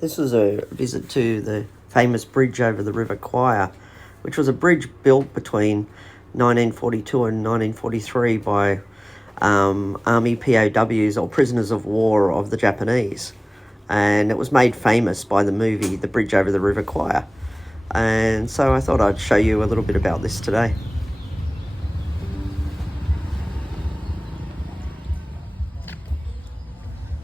This was a visit to the famous bridge over the River Kwai, which was a bridge built between 1942 and 1943 by army POWs or prisoners of war of the Japanese. And it was made famous by the movie The Bridge Over the River Kwai. And so I thought I'd show you a little bit about this today.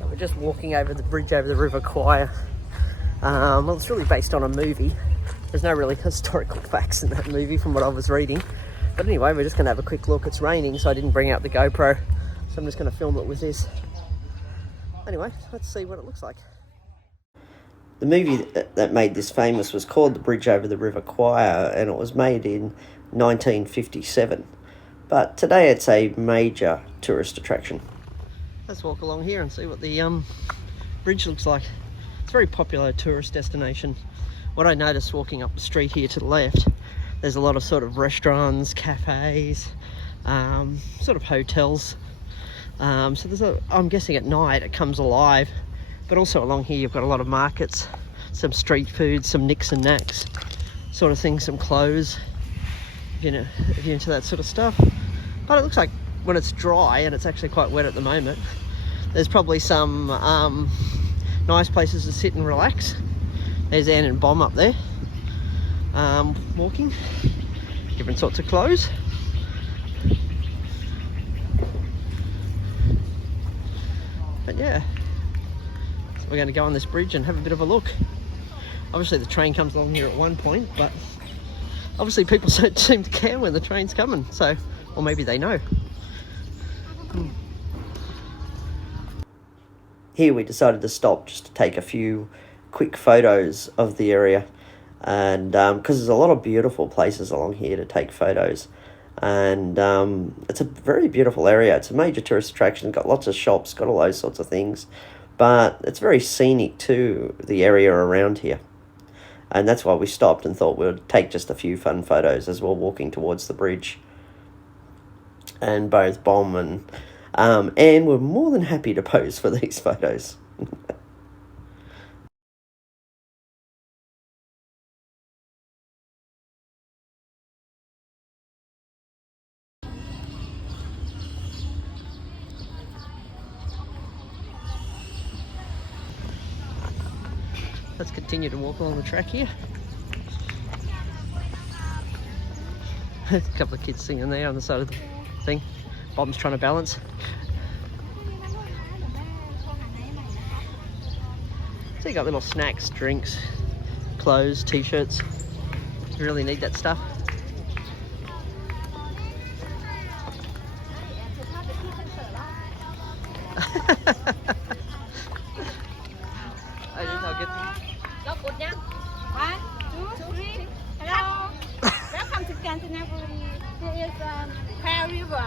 We're just walking over the bridge over the River Kwai. Well, it's really based on a movie. There's no really historical facts in that movie from what I was reading. But anyway, we're just going to have a quick look. It's raining, so I didn't bring out the GoPro. So I'm just going to film it with this. Anyway, let's see what it looks like. The movie that made this famous was called The Bridge Over the River Kwai, and it was made in 1957. But today it's a major tourist attraction. Let's walk along here and see what the bridge looks like. It's a very popular tourist destination. What I noticed walking up the street here to the left, there's a lot of sort of restaurants, cafes, sort of hotels. So there's I'm guessing at night it comes alive, but also along here you've got a lot of markets, some street food, some nicks and knacks sort of things, some clothes, if you're into that sort of stuff. But it looks like when it's dry, and it's actually quite wet at the moment, there's probably some nice places to sit and relax. There's Anne and Bomb up there, walking, different sorts of clothes. But yeah, so we're going to go on this bridge and have a bit of a look. Obviously the train comes along here at one point, but obviously people don't seem to care when the train's coming, so, or maybe they know. Here we decided to stop just to take a few quick photos of the area, and because there's a lot of beautiful places along here to take photos, and it's a very beautiful area. It's a major tourist attraction, got lots of shops, got all those sorts of things, but it's very scenic too, the area around here, and that's why we stopped and thought we'd take just a few fun photos as we're walking towards the bridge. And both Bomb and Anne were more than happy to pose for these photos. Let's continue to walk along the track here. A couple of kids singing there on the side of the thing. Bob's trying to balance. So you got little snacks, drinks, clothes, t-shirts. You really need that stuff. Hello. Welcome to Kanchanaburi. Here is Kwai River.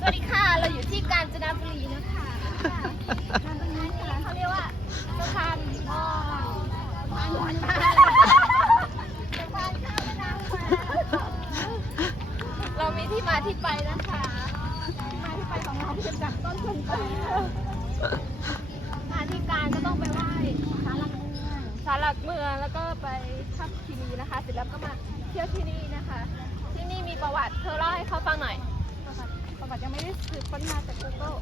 สวัสดีค่ะ เราอยู่ที่กาญจนบุรีนะคะเขาเรียกว่าสะพานเรามีที่มาที่ไปนะคะที่มาที่ไปของเราที่จะจากต้นชนไปมาที่การก็ต้องไปไหว้ศาลหลักเมืองแล้วก็ไปทับทีนีนะคะเสร็จแล้วก็มาเที่ยวที่นี่นะคะที่นี่มีประวัติเธอเล่าให้เขาฟังหน่อยประวัติยังไม่ได้สืบค้นมาจาก Google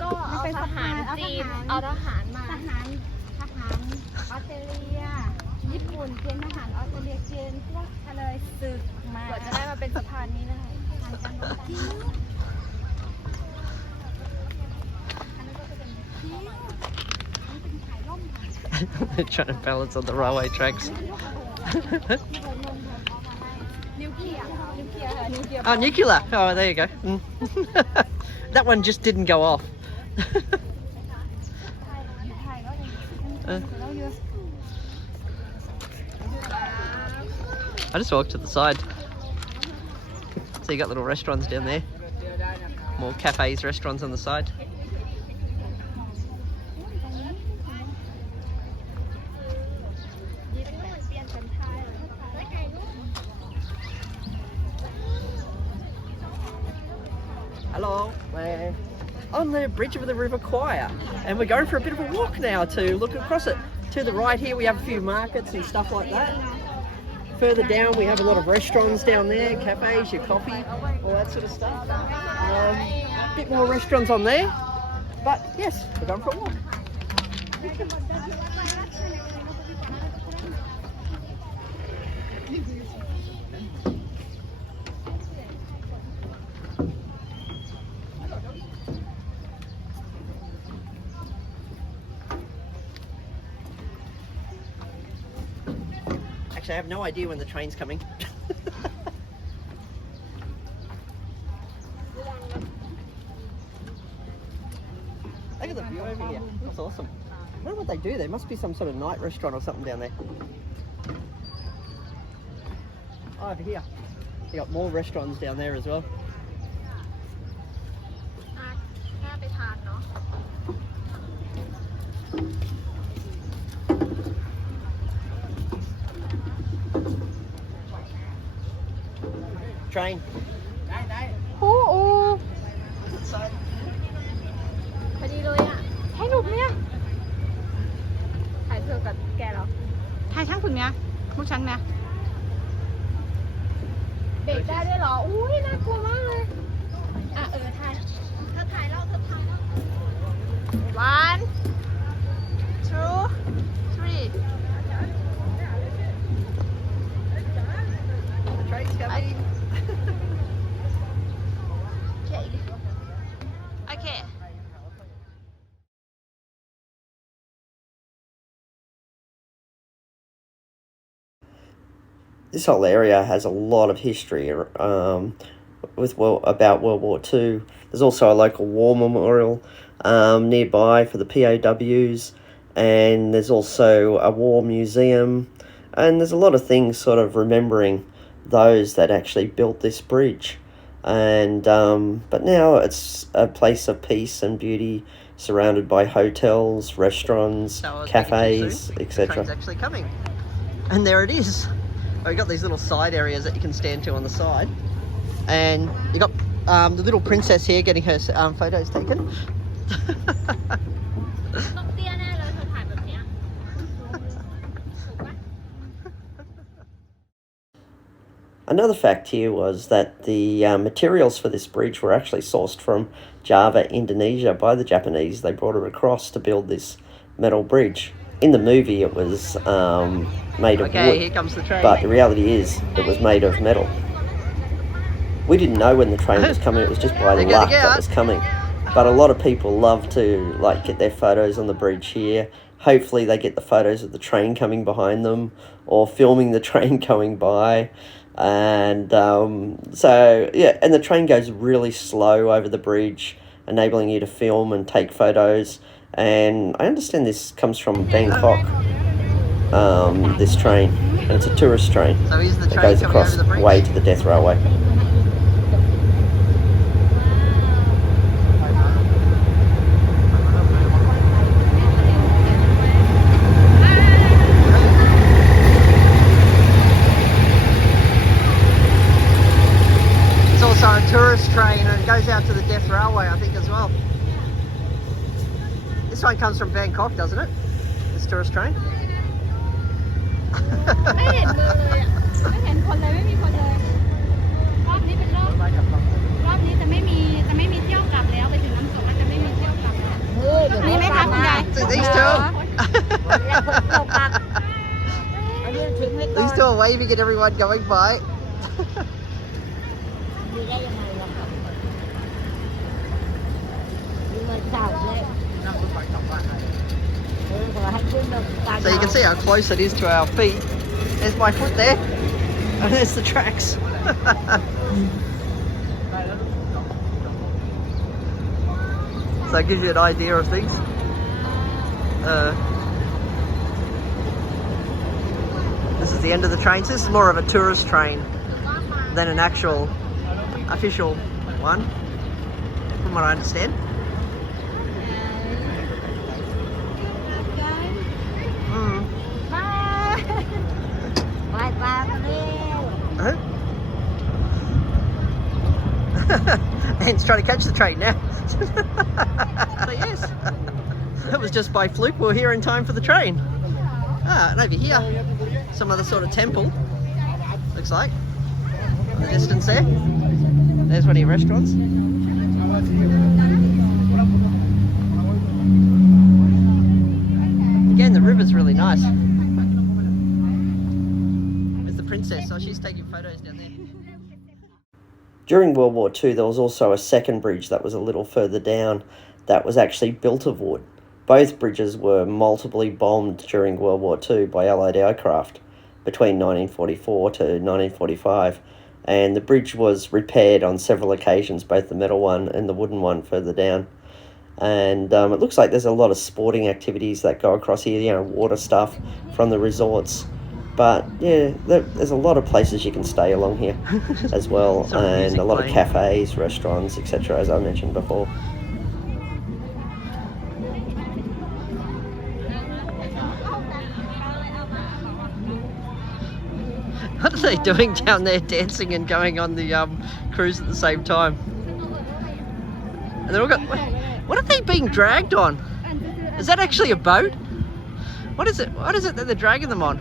ก็เอาทหารจีนเอาทหารมาทหารออสเตรเลียญี่ปุ่นเกณฑ์ทหารออสเตรเลียเกณฑ์พวกอะไรศึกมาจะได้มาเป็นสะพานนี้นะคะทางการที่ They're trying to balance on the railway tracks. Oh, nuclear. Oh, there you go. That one just didn't go off. I just walked to the side. So you got little restaurants down there. More cafes, restaurants on the side. Hello. on the bridge of the River Kwai, and we're going for a bit of a walk now to look across it. To the right here we have a few markets and stuff like that. Further down we have a lot of restaurants down there, cafes, your coffee, all that sort of stuff. A bit more restaurants on there, but yes, we're going for a walk. Actually, I have no idea when the train's coming. Look at the view over here. That's awesome. I don't know what they do. There must be some sort of night restaurant or something down there. Oh, over here. They got more restaurants down there as well. Train. โอ้โหพอดีเลยอ่ะถ่ายรูปเนี่ยถ่ายเธอกับแกเหรอถ่ายทั้งคุณเนี่ยพวกฉันเนี่ยเด็กได้ด้วยเหรออุ้ยน่ากลัวมากเลยอ่ะถ่ายเธอถ่ายแล้ว1 2 3 Train's coming. Okay. This whole area has a lot of history about World War II. There's also a local war memorial nearby for the POWs, and there's also a war museum, and there's a lot of things sort of remembering those that actually built this bridge. And but now it's a place of peace and beauty, surrounded by hotels, restaurants, cafes, etc. The train's actually coming, and there it is. We've got these little side areas that you can stand to on the side, and you got the little princess here getting her photos taken. Another fact here was that the materials for this bridge were actually sourced from Java, Indonesia by the Japanese. They brought it across to build this metal bridge. In the movie it was made of wood, here comes the train. But the reality is it was made of metal. We didn't know when the train was coming, it was just by luck that it was coming. But a lot of people love to get their photos on the bridge here. Hopefully they get the photos of the train coming behind them, or filming the train going by. And so yeah, and the train goes really slow over the bridge, enabling you to film and take photos. And I understand this comes from Bangkok, this train, and it's a tourist train that goes across way to the Death Railway. Tourist train, and it goes out to the Death Railway, I think, as well. This one comes from Bangkok, doesn't it? This tourist train. ไม่เห็นเลยอ่ะไม่เห็นคนเลยไม่มีคนเลยรอบนี้เป็นรอบนี้จะไม่มีเที่ยวกลับแล้วไปถึงน้ำตกแล้วจะไม่มีเที่ยวกลับแล้วมีไหมคะคุณยาย These two. These two are waving at everyone going by. So you can see how close it is to our feet. There's my foot there, and there's the tracks. So it gives you an idea of things. This is the end of the train. So this is more of a tourist train than an actual official one, from what I understand. Anne's trying to catch the train now. So yes, that was just by fluke. We're here in time for the train. And over here, some other sort of temple, looks like, in the distance there. There's one of your restaurants. Again, the river's really nice. There's the princess. Oh, she's taking photos down there. During World War II, there was also a second bridge that was a little further down that was actually built of wood. Both bridges were multiply bombed during World War II by Allied aircraft between 1944 to 1945, and the bridge was repaired on several occasions, both the metal one and the wooden one further down. And it looks like there's a lot of sporting activities that go across here, you know, water stuff from the resorts. But yeah, there's a lot of places you can stay along here as well, and a lot of cafes, restaurants, etc., as I mentioned before. What are they doing down there, dancing and going on the cruise at the same time? And they're all got. What are they being dragged on? Is that actually a boat? What is it? What is it that they're dragging them on?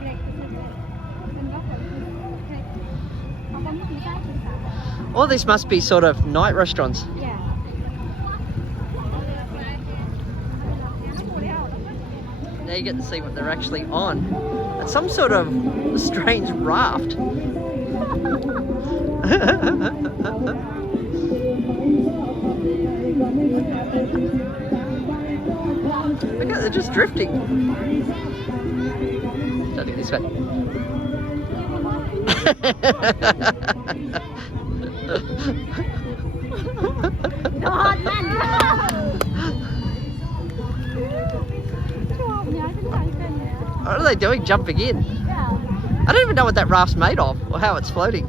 All this must be sort of night restaurants. Yeah. Now you get to see what they're actually on. It's some sort of strange raft. Look at, they're just drifting. Try to get this way. What are they doing jumping in? I don't even know what that raft's made of or how it's floating.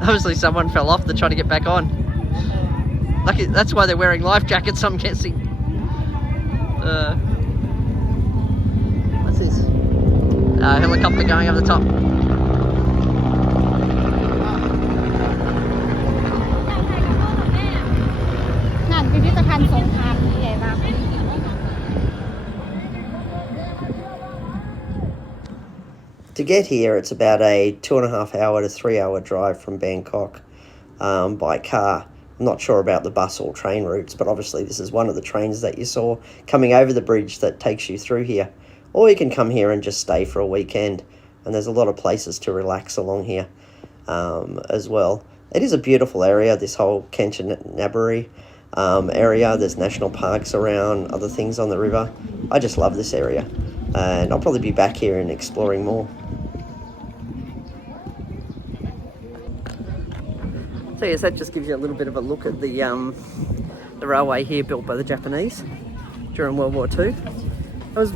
Obviously someone fell off, they're trying to get back on. Lucky, that's why they're wearing life jackets, I'm guessing. What's this? Helicopter going over the top. To get here, it's about a 2.5 hour to 3 hour drive from Bangkok by car. I'm not sure about the bus or train routes, but obviously this is one of the trains that you saw coming over the bridge that takes you through here. Or you can come here and just stay for a weekend, and there's a lot of places to relax along here as well. It is a beautiful area, this whole Kanchanaburi area. There's national parks around, other things on the river. I just love this area, and I'll probably be back here and exploring more. So yes, that just gives you a little bit of a look at the railway here built by the Japanese during World War II. It was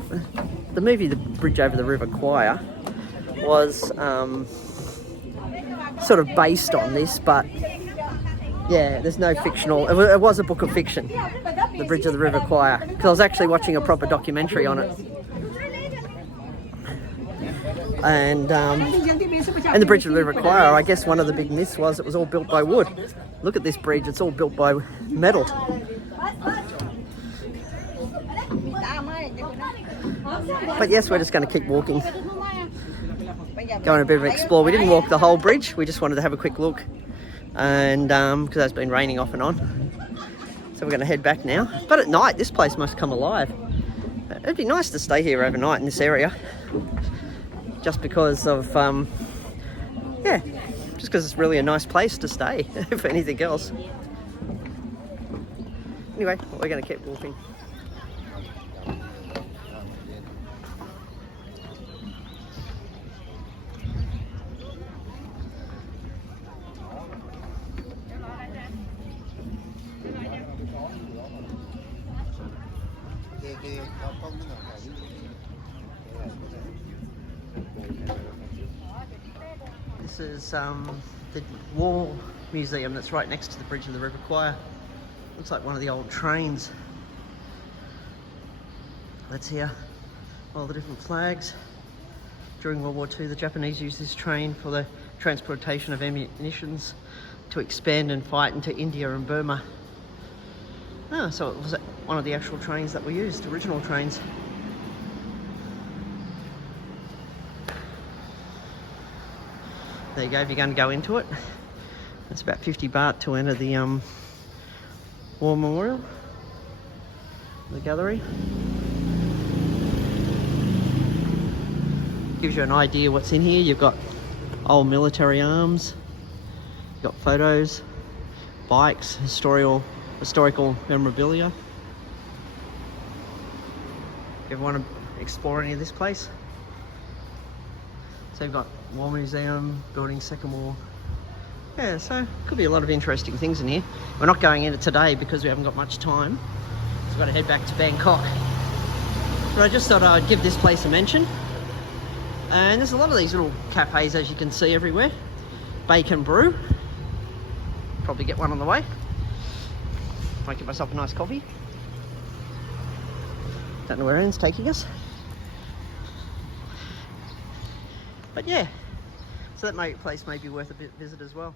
the movie The Bridge Over the River Kwai was sort of based on this, but yeah, there's no fictional. It was a book of fiction, The Bridge of the River Kwai, because I was actually watching a proper documentary on it. And the Bridge of the River Kwai, I guess one of the big myths was it was all built by wood. Look at this bridge, it's all built by metal. But yes, we're just going to keep walking. Going a bit of an explore. We didn't walk the whole bridge, we just wanted to have a quick look. And because it's been raining off and on. So we're going to head back now. But at night, this place must come alive. It'd be nice to stay here overnight in this area. Just because of, yeah, just because it's really a nice place to stay, if anything else. Anyway, we're going to keep walking. This is the war museum that's right next to the Bridge of the River Kwai. Looks like one of the old trains. That's here. All the different flags during World War II, the Japanese used this train for the transportation of ammunitions to expand and fight into India and Burma. Oh, so it was one of the actual trains that we used, original trains. There you go, if you're going to go into it. It's about 50 baht to enter the War Memorial, the gallery. Gives you an idea what's in here. You've got old military arms, you've got photos, bikes, historical memorabilia. If you want to explore any of this place. So you've got War Museum, building Second War. Yeah, so could be a lot of interesting things in here. We're not going in it today because we haven't got much time. So we've got to head back to Bangkok. But I just thought I'd give this place a mention. And there's a lot of these little cafes, as you can see, everywhere. Bacon Brew. Probably get one on the way. Might get myself a nice coffee. Don't know where Anne's taking us. But yeah, so that place may be worth a visit as well.